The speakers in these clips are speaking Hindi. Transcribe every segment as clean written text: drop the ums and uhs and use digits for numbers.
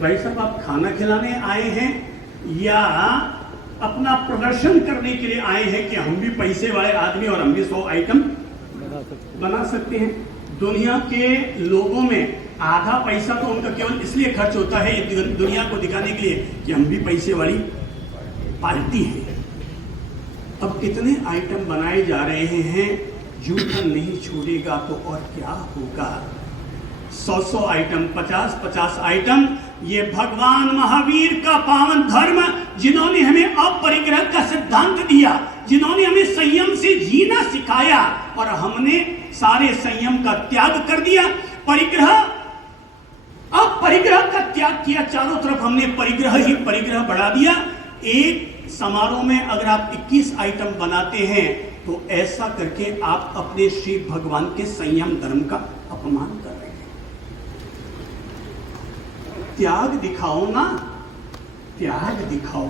भाई साहब आप खाना खिलाने आए हैं या अपना प्रदर्शन करने के लिए आए हैं कि हम भी पैसे वाले आदमी और हम भी 100 आइटम बना सकते हैं। दुनिया के लोगों में आधा पैसा तो उनका केवल इसलिए खर्च होता है दुनिया को दिखाने के लिए कि हम भी पैसे वाली पार्टी है। अब कितने आइटम बनाए जा रहे हैं, जूठन नहीं छोड़ेगा तो और क्या होगा। 100 आइटम, 50 आइटम, ये भगवान महावीर का पावन धर्म, जिन्होंने हमें अपरिग्रह का सिद्धांत दिया, जिन्होंने हमें संयम से जीना सिखाया और हमने सारे संयम का त्याग कर दिया। अपरिग्रह का त्याग किया, चारों तरफ हमने परिग्रह ही परिग्रह बढ़ा दिया। एक समारोह में अगर आप 21 आइटम बनाते हैं तो ऐसा करके आप अपने श्री भगवान के संयम धर्म का अपमान कर रहे हैं। त्याग दिखाओ ना, त्याग दिखाओ।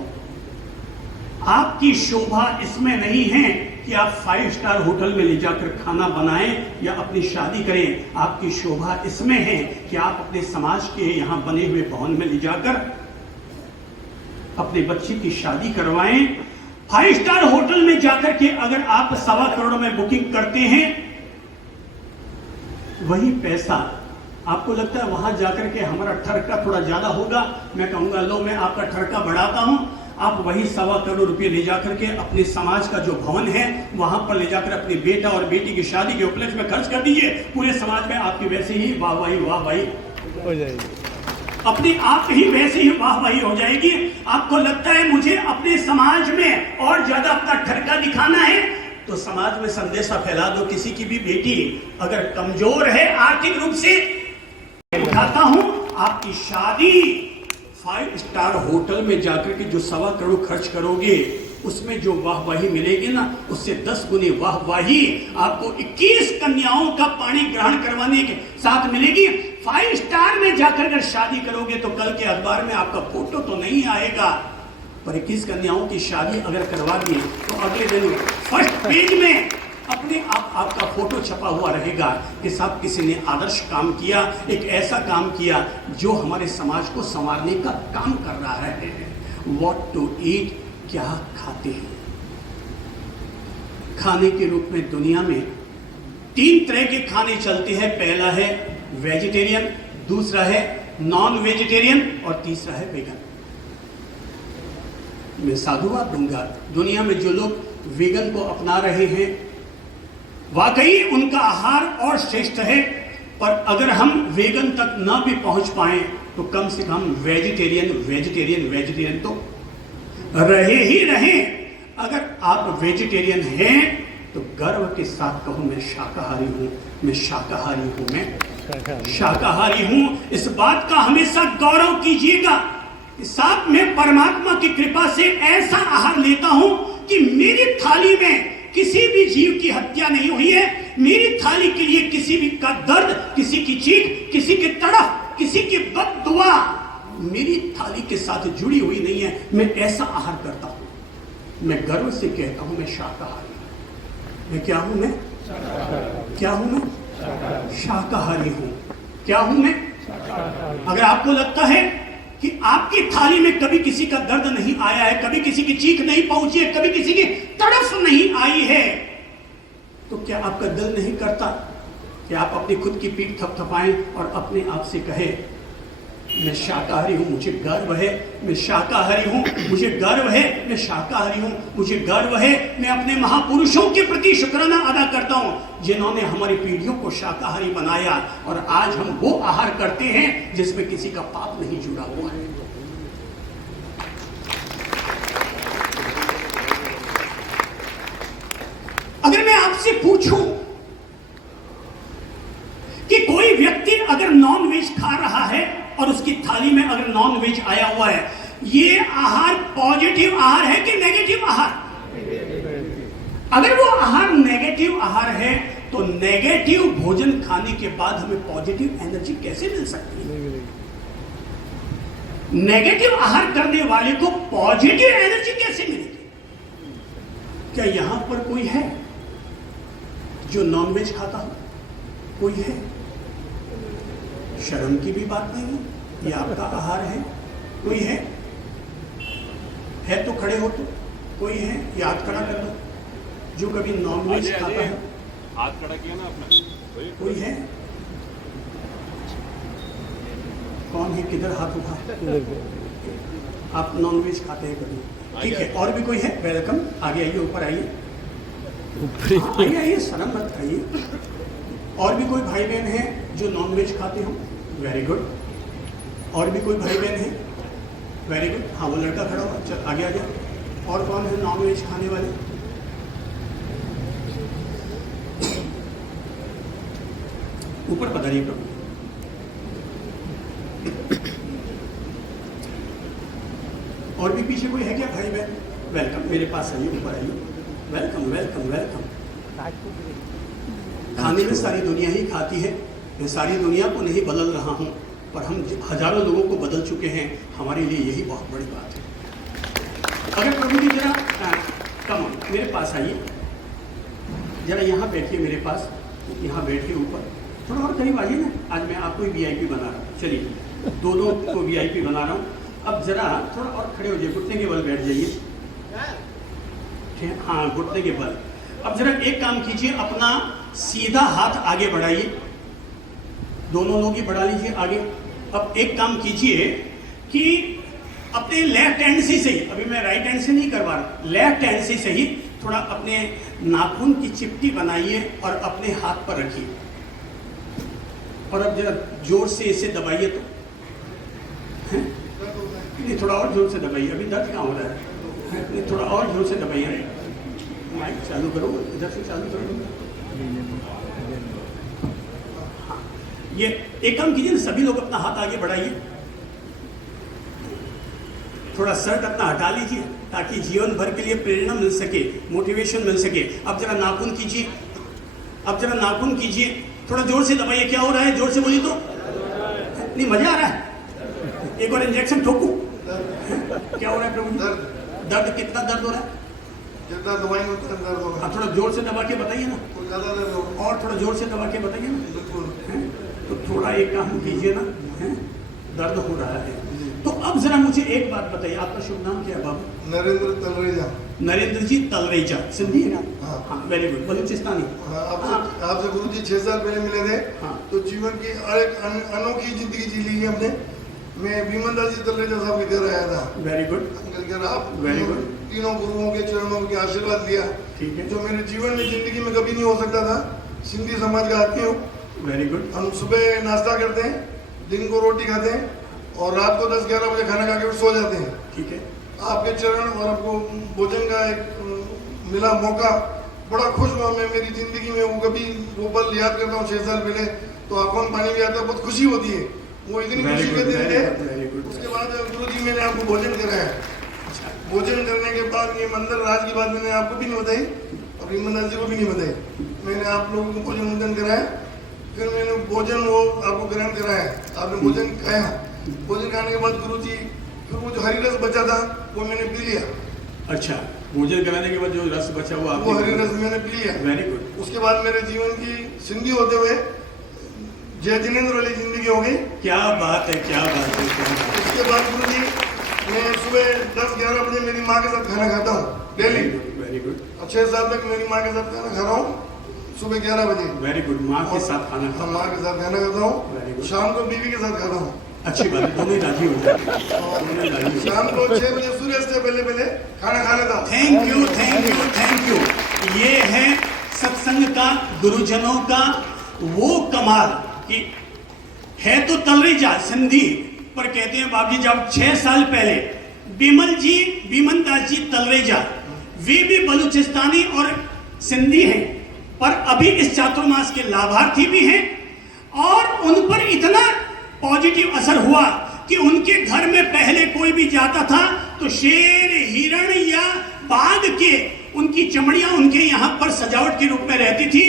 आपकी शोभा इसमें नहीं है कि आप 5 स्टार होटल में ले जाकर खाना बनाएं या अपनी शादी करें। आपकी शोभा इसमें है कि आप अपने समाज के यहां बने हुए भवन में ले जाकर अपने बच्चे की शादी करवाएं। 5 स्टार होटल में जाकर के अगर आप 1.25 करोड़ में बुकिंग करते हैं, वही पैसा आपको लगता है वहां जाकर के हमारा ठरका थोड़ा ज्यादा होगा, मैं कहूंगा लो मैं आपका ठरका बढ़ाता हूं। आप वही 1.25 करोड़ रुपए ले जाकर के अपने समाज का जो भवन है वहां पर ले जाकर अपने बेटा और बेटी की शादी के उपलक्ष्य में खर्च कर दीजिए। पूरे समाज में आपकी वैसे ही वाहवाही हो जाएगी, अपने आप ही वैसे ही वाहवाही हो जाएगी। आपको लगता है मुझे अपने समाज में और ज्यादा अपना ठरका दिखाना है, तो समाज में संदेशा फैला दो। किसी की भी बेटी अगर कमजोर है आर्थिक रूप से, उठाता हूं आपकी शादी 5 स्टार होटल में जाकर के जो 1.25 करोड़ खर्च करोगे, उसमें जो वाहवाही मिलेगी ना, उससे 10 गुनी वाहवाही आपको 21 कन्याओं का पानी ग्रहण करवाने के साथ मिलेगी। 5 स्टार में जाकर अगर शादी करोगे तो कल के अखबार में आपका फोटो तो नहीं आएगा, पर 21 कन्याओं की शादी अगर करवा दी तो अगले दिन फर्स्ट पेज में अपने आप आपका फोटो छपा हुआ रहेगा कि साहब किसी ने आदर्श काम किया, एक ऐसा काम किया जो हमारे समाज को संवारने का काम कर रहा है। व्हाट टू ईट, क्या खाते हैं। खाने के रूप में दुनिया में 3 तरह के खाने चलते हैं। पहला है वेजिटेरियन, दूसरा है नॉन वेजिटेरियन और तीसरा है वेगन। मैं साधुवाद दूंगा, दुनिया में जो लोग वेगन को अपना रहे हैं वाकई उनका आहार और श्रेष्ठ है, पर अगर हम वेगन तक ना भी पहुंच पाए तो कम से कम वेजिटेरियन तो रहे ही रहे। अगर आप वेजिटेरियन हैं तो गर्व के साथ कहो मैं शाकाहारी हूं, मैं शाकाहारी हूं, मैं शाकाहारी हूं। इस बात का हमेशा गौरव कीजिएगा। साथ में परमात्मा की कृपा से ऐसा आहार लेता हूं कि मेरी थाली में किसी भी जीव की हत्या नहीं हुई है। मेरी थाली के लिए किसी भी का दर्द, किसी की चीख, किसी की तड़फ, किसी की बददुआ मेरी थाली के साथ जुड़ी हुई नहीं है। मैं ऐसा आहार करता हूं। मैं गर्व से कहता हूं मैं शाकाहारी हूं। मैं क्या हूं? मैं क्या हूं? मैं शाकाहारी हूं। क्या हूं मैं? अगर आपको लगता है कि आपकी थाली में कभी किसी का दर्द नहीं आया है, कभी किसी की चीख नहीं पहुंची है, कभी किसी की तड़फ नहीं आई है, तो क्या आपका दिल नहीं करता कि आप अपनी खुद की पीठ थपथपाएं और अपने आप से कहे मैं शाकाहारी हूं, मुझे गर्व है, मैं शाकाहारी हूं, मुझे गर्व है, मैं शाकाहारी हूं, मुझे गर्व है। मैं अपने महापुरुषों के प्रति शुक्राना अदा करता हूं जिन्होंने हमारी पीढ़ियों को शाकाहारी बनाया और आज हम वो आहार करते हैं जिसमें किसी का पाप नहीं जुड़ा हुआ है। अगर मैं आपसे पूछूं कि कोई व्यक्ति अगर नॉन वेज खा रहा है और उसकी थाली में अगर नॉन वेज आया हुआ है, ये आहार पॉजिटिव आहार है कि नेगेटिव आहार? अगर वो आहार नेगेटिव आहार है तो नेगेटिव भोजन खाने के बाद हमें पॉजिटिव एनर्जी कैसे मिल सकती है? नेगेटिव आहार करने वाले को पॉजिटिव एनर्जी कैसे मिलेगी? क्या यहां पर कोई है जो नॉनवेज खाता हो? कोई है? शर्म की भी बात नहीं है। ये आपका आहार है? कोई है? तो खड़े हो तो कोई है? ये हाथ खड़ा कर दो जो कभी नॉनवेज खाता है। हाथ खड़ा किया ना आपने? कोई है? कौन है? किधर हाथ उठा? आप नॉनवेज खाते हैं कभी? ठीक है, और भी कोई है? वेलकम, आगे आइए, ऊपर आइए, आइए आइए, शर्म मत खाइए। और भी कोई भाई बहन है जो नॉनवेज खाते हो? Very good. और भी कोई भाई बहन है? Very good. हाँ, वो लड़का खड़ा हुआ, चल आगे आ जाओ। और कौन है नॉनवेज खाने वाले? ऊपर पधारिए प्रभु। और भी पीछे कोई है क्या भाई बहन? वेलकम, मेरे पास आइए, ऊपर आइए। Welcome welcome welcome. खाने में सारी दुनिया ही खाती है, मैं सारी दुनिया को नहीं बदल रहा हूँ, पर हम हजारों लोगों को बदल चुके हैं, हमारे लिए यही बहुत बड़ी बात है। अगर प्रभु जी जरा कम मेरे पास आइए, जरा यहाँ बैठिए मेरे पास, यहाँ बैठिए, ऊपर थोड़ा और करीब आइए ना। आज मैं आपको ही वीआईपी बना रहा हूँ, चलिए दोनों को वीआईपी बना रहा हूँ। अब जरा थोड़ा और खड़े हो जाइए, घुटने के बल बैठ जाइए। हाँ, घुटने के बल। अब जरा एक काम कीजिए, अपना सीधा हाथ आगे बढ़ाइए, दोनों लोग ही बढ़ा लीजिए आगे। अब एक काम कीजिए कि अपने लेफ्ट हैंड से सही, अभी मैं राइट हैंड से नहीं करवा रहा, लेफ्ट हैंड से सही थोड़ा अपने नाखून की चिपटी बनाइए और अपने हाथ पर रखिए, और अब जरा जोर से इसे दबाइए तो नहीं, थोड़ा और जोर से दबाइए, अभी दर्द कहाँ हो रहा है, थोड़ा और जोर से दबाइए। माइक चालू करो, इधर से चालू करो। हाँ, ये एक काम कीजिए ना, सभी लोग अपना हाथ आगे बढ़ाइए, थोड़ा शर्ट अपना हटा लीजिए ताकि जीवन भर के लिए प्रेरणा मिल सके, मोटिवेशन मिल सके। अब जरा नाखून कीजिए, अब जरा नाखून कीजिए, थोड़ा जोर से दबाइए। क्या हो रहा है? जोर से बोलिए तो। नहीं, मजा आ रहा है? एक और इंजेक्शन ठोकू? क्या हो रहा है प्रभु? दर्द कितना दर्द हो रहा है? जितना दवाई उतना दर्द होगा। आप थोड़ा जोर से दबा के बताइए ना, ज्यादा दर्द होगा। और थोड़ा जोर से दबा के बताइए ना। बिल्कुल। तो थोड़ा एक काम कीजिए ना, दर्द हो रहा है। तो अब जरा मुझे एक बात बताइए, आपका शुभ नाम क्या है बाबू? नरेंद्र तलरेजा। नरेंद्र जी तलरेजा, सिंधी है ना? हाँ, वेरी गुड। बलूचिस्तानी? आपसे गुरु जी 6 साल पहले मिले थे। हाँ। तो जीवन की एक अनोखी जिंदगी जी ली है हमने। मैं विमल दास जी तलरेजा साहब के घर आया था। Very good. अंकल के आप वेरी गुड। तीनों गुरुओं के चरणों के आशीर्वाद लिया, ठीक है, जो मेरे जीवन में जिंदगी में कभी नहीं हो सकता था। सिंधी समाज का आदमी हूँ। Very good. हम सुबह नाश्ता करते हैं, दिन को रोटी खाते हैं, और रात को 10-11 बजे खाना खा के सो जाते हैं। ठीक है। आपके चरण और आपको भोजन का एक मिला मौका, बड़ा खुश हुआ मैं। मेरी जिंदगी में वो कभी वो पल याद करता हूँ 6 साल पहले, तो आंखों में पानी भी आता है, बहुत खुशी होती है। वो इतनी खुशी के दिन थे। उसके बाद गुरु जी मैंने आपको भोजन कराया। भोजन करने के बाद ये मंदिर राज की बात मैंने आपको भी नहीं बताई और विमल जी को भी नहीं बताई। मैंने आप लोगों को भोजन वोजन कराया, फिर मैंने भोजन वो आपको ग्रहण कराया, आपने भोजन खाया। भोजन खाने के बाद गुरु जी फिर वो जो हरी रस बचा था वो मैंने पी लिया। अच्छा, भोजन कराने के बाद जो रस बचा हुआ वो हरी रस मैंने पी लिया। Very good. उसके बाद मेरे जीवन की सिंधी होते हुए जय जिनेंद्र वाली जिंदगी हो गई। क्या बात है, क्या बात है, क्या बात है। उसके बाद गुरु जी मैं सुबह 10-11 बजे मेरी माँ के साथ खाना खाता हूँ डेली। Very good. और 6 साल तक मेरी माँ के साथ खाना खा रहा हूँ सुबह 11 बजे। Very good. माँ के साथ खाना हाँ, माँ के साथ खाना खाता Very हूँ। good. शाम को बीवी के साथ खाता हूँ। अच्छी बात है, दोनों ही राजी हो जाए। शाम को 6 बजे सूर्यास्त से पहले पहले खाना खा लेता हूँ। Thank you, thank you, thank you. ये है सत्संग का, गुरुजनों का वो कमाल कि है तो तलरेजा सिंधी, पर कहते हैं बाबू जी जब 6 साल पहले विमल दास जी तलरेजा, वे भी बलूचिस्तानी और सिंधी हैं, पर अभी इस चातुर्मास के लाभार्थी भी हैं, और उन पर इतना पॉजिटिव असर हुआ कि उनके घर में पहले कोई भी जाता था तो शेर, हिरण या बाघ के उनकी चमड़ियां उनके यहाँ पर सजावट के रूप में रहती थी।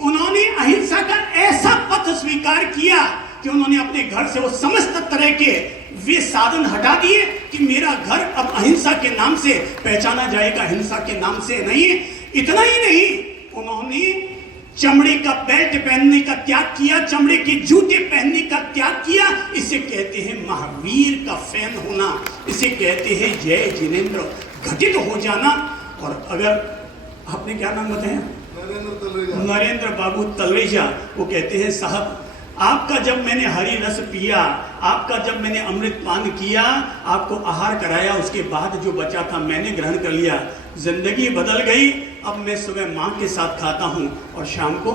उन्होंने अहिंसा का ऐसा पथ स्वीकार किया कि उन्होंने अपने घर से वो समस्त तरह के वे साधन हटा दिए कि मेरा घर अब अहिंसा के नाम से पहचाना जाएगा, हिंसा के नाम से नहीं। इतना ही नहीं, उन्होंने चमड़े का बेल्ट पहनने का त्याग किया, चमड़े के जूते पहनने का त्याग किया। इसे कहते हैं महावीर का फैन होना, इसे कहते हैं जय जिनेंद्र घटित हो जाना। और अगर आपने क्या नाम बताया, नरेंद्र बाबू तलरेजा, वो कहते हैं साहब आपका जब मैंने हरी रस पिया, आपका जब मैंने अमृत पान किया, आपको आहार कराया, उसके बाद जो बचा था मैंने ग्रहण कर लिया, जिंदगी बदल गई। अब मैं सुबह माँ के साथ खाता हूँ और शाम को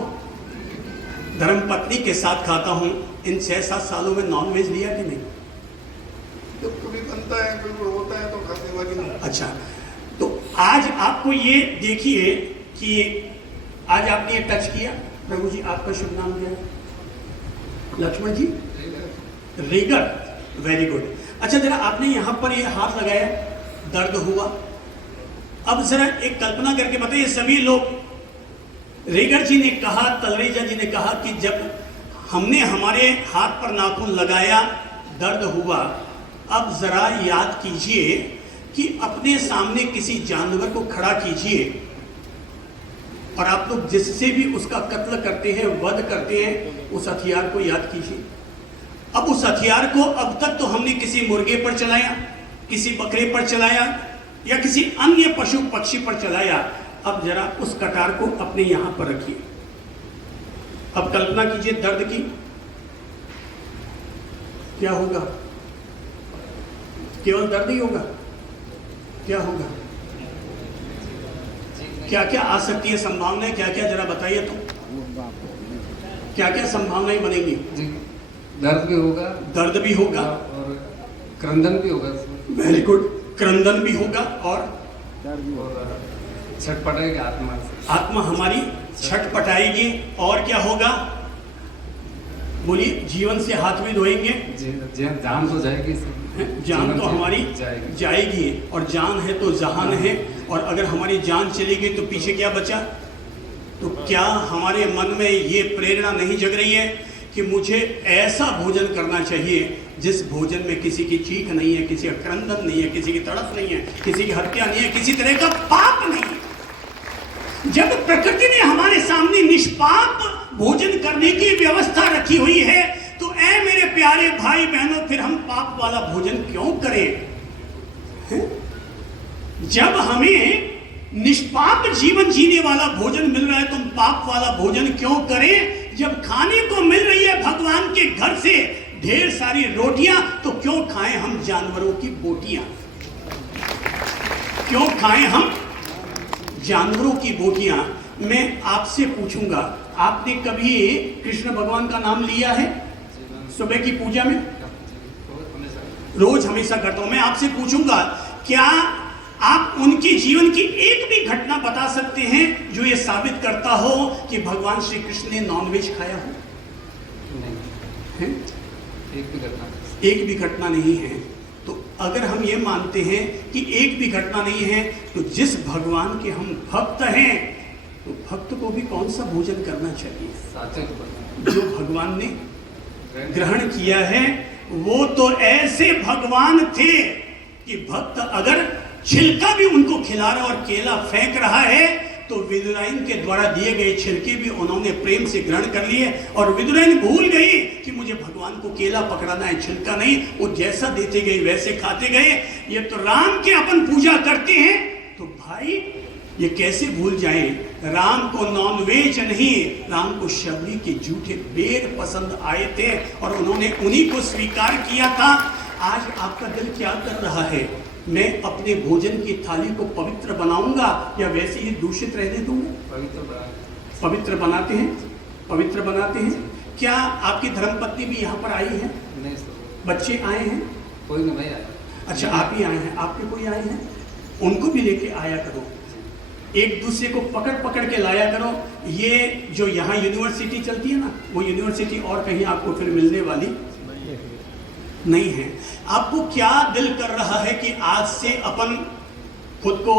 धर्मपत्नी के साथ खाता हूँ। इन 6-7 सालों में नॉनवेज लिया कि नहीं? जब कभी बनता है, कभी होता है तो खाते, बाकी नहीं। अच्छा, तो आज आपको ये देखिए कि आज आपने ये टच किया। प्रभु जी आपका शुभ नाम क्या है? लक्ष्मण जी रेगर, वेरी गुड। अच्छा, जरा आपने यहाँ पर ये हाथ लगाया, दर्द हुआ। अब जरा एक कल्पना करके बताइए, सभी लोग, रेगर जी ने कहा, तलरेजा जी ने कहा कि जब हमने हमारे हाथ पर नाखून लगाया दर्द हुआ। अब जरा याद कीजिए कि अपने सामने किसी जानवर को खड़ा कीजिए और आप लोग जिससे भी उसका कत्ल करते हैं, वध करते हैं, उस हथियार को याद कीजिए। अब उस हथियार को अब तक तो हमने किसी मुर्गे पर चलाया, किसी बकरे पर चलाया या किसी अन्य पशु पक्षी पर चलाया। अब जरा उस कटार को अपने यहां पर रखिए। अब कल्पना कीजिए दर्द की, क्या होगा? केवल दर्द ही होगा? क्या होगा? क्या क्या आ सकती है संभावनाएं, क्या क्या जरा बताइए तो, क्या क्या संभावनाएं बनेंगी? जी, दर्द भी होगा, दर्द भी होगा और क्रंदन भी होगा, वेरी गुड, क्रंदन भी होगा और छटपटाएगी आत्मा, आत्मा हमारी छटपटाएगी। और क्या होगा? बोलिए। जीवन से हाथ भी धोएंगे, जान तो जाएगी, जान तो हमारी जाएगी और जान है तो जहान है। और अगर हमारी जान चली गई तो पीछे क्या बचा? तो क्या हमारे मन में ये प्रेरणा नहीं जग रही है कि मुझे ऐसा भोजन करना चाहिए जिस भोजन में किसी की चीख नहीं है, किसी का क्रंदन नहीं है, किसी की तड़प नहीं है, किसी की हत्या नहीं है, किसी तरह का पाप नहीं है। जब प्रकृति ने हमारे सामने निष्पाप भोजन करने की व्यवस्था रखी हुई है तो ऐ मेरे प्यारे भाई बहनों, फिर हम पाप वाला भोजन क्यों करें? जब हमें निष्पाप जीवन जीने वाला भोजन मिल रहा है तो हम पाप वाला भोजन क्यों करें? जब खाने को मिल रही है भगवान के घर से ढेर सारी रोटियां, तो क्यों खाएं हम जानवरों की बोटियां? क्यों खाएं हम जानवरों की बोटियां? मैं आपसे पूछूंगा, आपने कभी कृष्ण भगवान का नाम लिया है सुबह की पूजा में? रोज हमेशा करता हूं। मैं आपसे पूछूंगा, क्या आप उनके जीवन की एक भी घटना बता सकते हैं जो ये साबित करता हो कि भगवान श्री कृष्ण ने नॉनवेज खाया हो? नहीं, एक भी घटना नहीं है। तो अगर हम ये मानते हैं कि एक भी घटना नहीं है, तो जिस भगवान के हम भक्त हैं, तो भक्त को भी कौन सा भोजन करना चाहिए? जो भगवान ने ग्रहण किया है। वो तो ऐसे भगवान थे कि भक्त अगर छिलका भी उनको खिला रहा और केला फेंक रहा है तो विदुराइन के द्वारा दिए गए छिलके भी उन्होंने प्रेम से ग्रहण कर लिए। और विदुराइन भूल गई कि मुझे भगवान को केला पकड़ना है, छिलका नहीं। वो जैसा देते गए वैसे खाते गए। ये तो राम के अपन पूजा करते हैं, तो भाई ये कैसे भूल जाएं? राम को नॉनवेज नहीं, राम को शबरी के जूठे बेर पसंद आए थे और उन्होंने उन्हीं को स्वीकार किया था। आज आपका दिल क्या कर रहा है? मैं अपने भोजन की थाली को पवित्र बनाऊंगा या वैसे ही दूषित रहने दूंगा? पवित्र बनाते हैं, पवित्र बनाते हैं। क्या आपकी धर्मपत्नी भी यहाँ पर आई है? नहीं, बच्चे आए हैं? कोई नहीं आया। अच्छा, आप ही आए हैं। आपके कोई आए हैं? उनको भी लेके आया करो, एक दूसरे को पकड़ पकड़ के लाया करो। ये जो यहाँ यूनिवर्सिटी चलती है ना, वो यूनिवर्सिटी और कहीं आपको फिर मिलने वाली नहीं है। आपको क्या दिल कर रहा है कि आज से अपन खुद को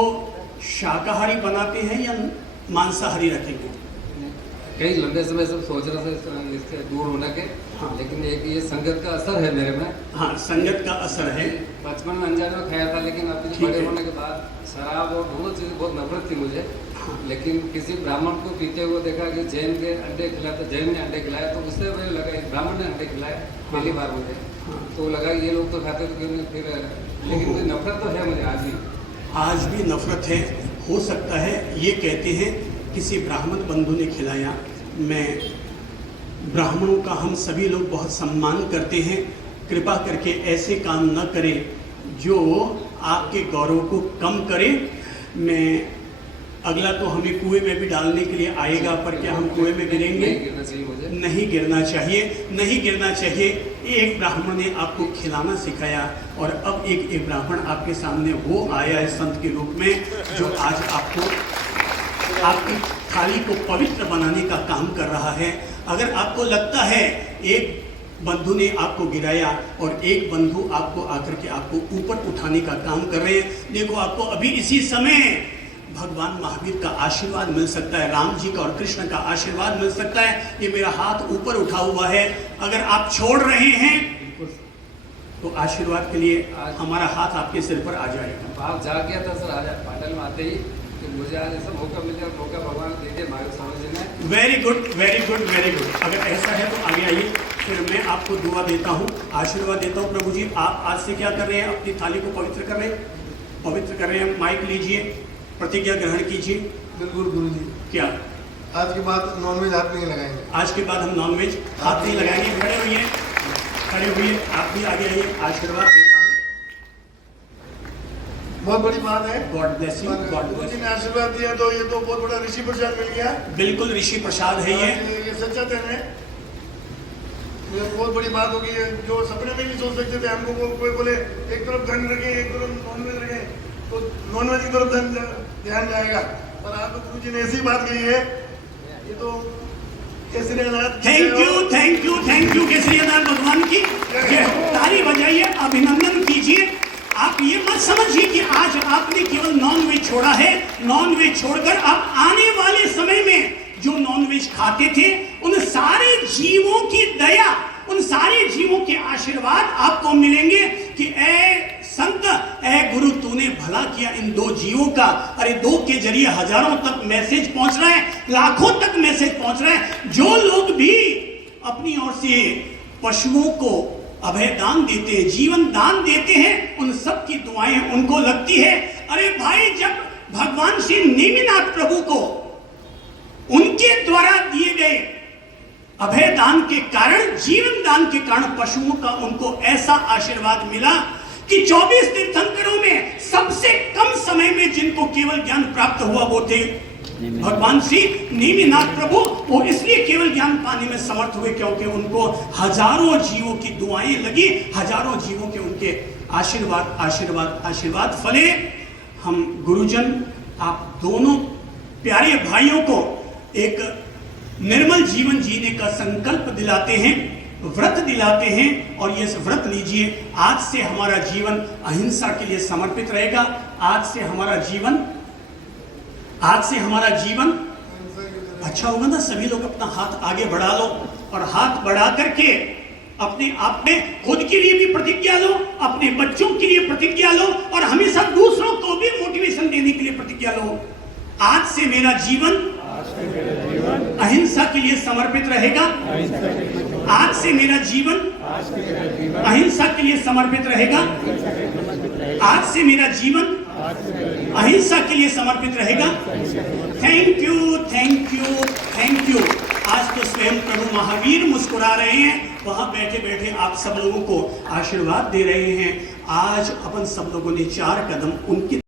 शाकाहारी बनाते हैं या मांसाहारी रखेंगे? कई लंबे समय से सोच रहा था इससे दूर होने के। हाँ। लेकिन एक ये संगत का असर है मेरे में। हाँ, संगत का असर है। बचपन में अनजाने में खाया था, लेकिन अभी ठीक बड़े है। होने के बाद शराब और बहुत चीज़ बहुत नफरत थी मुझे। लेकिन किसी ब्राह्मण को पीते हुए देखा कि जैन के अंडे खिलाया, तो जैन ने अंडे खिलाया, तो उससे मुझे लगा इस ब्राह्मण ने अंडे खिलाया पहली बार मुझे, तो लगा ये लोग तो खाते तो क्यों नहीं, फिर लेकिन मुझे नफरत तो है मुझे आज भी। आज भी नफरत है। हो सकता है ये कहते हैं किसी ब्राह्मण बंधु ने खिलाया। मैं ब्राह्मणों का हम सभी लोग बहुत सम्मान करते हैं। कृपा करके ऐसे काम न करें जो आपके गौरव को कम करे। मैं अगला तो हमें कुएं में भी डालने के लिए आएगा, पर क्या हम कुएं में गिरेंगे? नहीं गिरना चाहिए मुझे, नहीं गिरना चाहिए, नहीं गिरना चाहिए। एक ब्राह्मण ने आपको खिलाना सिखाया और अब एक ब्राह्मण आपके सामने वो आया है संत के रूप में, जो आज आपको आपकी थाली को पवित्र बनाने का काम कर रहा है। अगर आपको लगता है एक बंधु ने आपको गिराया और एक बंधु आपको आकर के आपको ऊपर उठाने का काम कर रहे हैं, देखो आपको अभी इसी समय भगवान महावीर का आशीर्वाद मिल सकता है, राम जी का और कृष्ण का आशीर्वाद मिल सकता है। ये मेरा हाथ ऊपर उठा हुआ है, अगर आप छोड़ रहे हैं तो आशीर्वाद के लिए हमारा हाथ आपके सिर पर आ जाएगा। आप जा गया था सर आज पाटल में आते ही कि मुझे आज ऐसा मौका मिल गया, मौका भगवान दे दे हमारे समझना है। Very good, very good, very good. अगर ऐसा है तो आगे आइए, फिर मैं आपको दुआ देता हूँ, आशीर्वाद देता हूँ। प्रभु जी आप आज से क्या कर रहे हैं? अपनी थाली को पवित्र कर रहे हैं, पवित्र कर रहे हैं। माइक लीजिए, प्रतिज्ञा ग्रहण कीजिए। बिल्कुल गुरुजी। क्या आज के बाद नॉनवेज हाथ नहीं लगाएंगे? आज के बाद हम नॉनवेज हाथ नहीं लगाएंगे। खड़े होइए, खड़े हुए, आप भी आगे आइए, आशीर्वाद देता हूँ। बहुत बड़ी बात है। God bless you, God bless Guruji ने आशीर्वाद दिया तो ये तो बहुत बड़ा ऋषि प्रसाद मिल गया। बिल्कुल ऋषि प्रसाद है ये सच्चा धन है। ये बहुत बड़ी बात होगी, जो सपने में नहीं सोच सकते थे। हमको कोई बोले एक तरफ धन रखे, एक तरफ नॉनवेज रखे, तो नॉनवेज की तरफ ध्यान जाएगा, पर आप तो गुरुजी ने ऐसी बात कही है। ये तो Kesariyanath, thank you, thank you, thank you. Kesariyanath भगवान की जय। ताली बजाइए, अभिनंदन कीजिए। आप ये मत समझिए कि आज आपने केवल नॉनवेज छोड़ा है। नॉनवेज छोड़कर आप आने वाले समय में जो नॉनवेज खाते थे, उन सारे जीवों की दया, उन सारे जीवों के आशीर्वाद आपको मिलेंगे कि ए संत, ए गुरु, तूने भला किया इन दो जीवों का। अरे दो के जरिए हजारों तक मैसेज पहुंच रहा है, लाखों तक मैसेज पहुंच रहा है। जो लोग भी अपनी ओर से पशुओं को अभय दान देते हैं, जीवन दान देते हैं, उन सब की दुआएं उनको लगती है। अरे भाई, जब भगवान श्री नेमिनाथ प्रभु को उनके द्वारा दिए गए अभय दान के कारण, जीवन दान के कारण पशुओं का उनको ऐसा आशीर्वाद मिला कि 24 तीर्थंकरों में सबसे कम समय में जिनको केवल ज्ञान प्राप्त हुआ वो थे भगवान श्री नेमिनाथ प्रभु। वो इसलिए केवल ज्ञान पाने में समर्थ हुए क्योंकि उनको हजारों जीवों की दुआएं लगी, हजारों जीवों के उनके आशीर्वाद आशीर्वाद आशीर्वाद फले। हम गुरुजन आप दोनों प्यारे भाइयों को एक निर्मल जीवन जीने का संकल्प दिलाते हैं, व्रत दिलाते हैं, और ये व्रत लीजिए। आज से हमारा जीवन अहिंसा के लिए समर्पित रहेगा। आज से हमारा जीवन अच्छा होगा ना। सभी लोग अपना हाथ आगे बढ़ा लो और हाथ बढ़ा करके अपने आप में खुद के लिए भी प्रतिज्ञा लो, अपने बच्चों के लिए प्रतिज्ञा लो, और हमेशा दूसरों को भी मोटिवेशन देने के लिए प्रतिज्ञा लो। आज से मेरा जीवन अहिंसा के लिए समर्पित रहेगा। आज से मेरा जीवन अहिंसा के लिए समर्पित रहेगा। आज से मेरा जीवन अहिंसा के लिए समर्पित रहेगा। Thank you, thank you, thank you. आज तो स्वयं प्रभु महावीर मुस्कुरा रहे हैं, वहां बैठे बैठे आप सब लोगों को आशीर्वाद दे रहे हैं। आज अपन सब लोगों ने 4 कदम उनकी